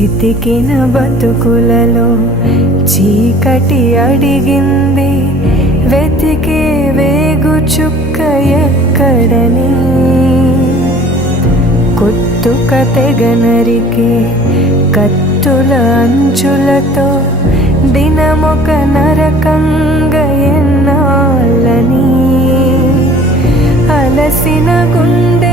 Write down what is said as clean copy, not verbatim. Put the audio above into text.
చితికిన బతుకులలో చీకటి అడిగింది, వెతికే వేగు చుక్క ఎక్కడని. కొత్తుక తెగనరికే కత్తుల అంచులతో దినమొక నరకంగా ఎన్నాళ్ళని. అలసిన గుండె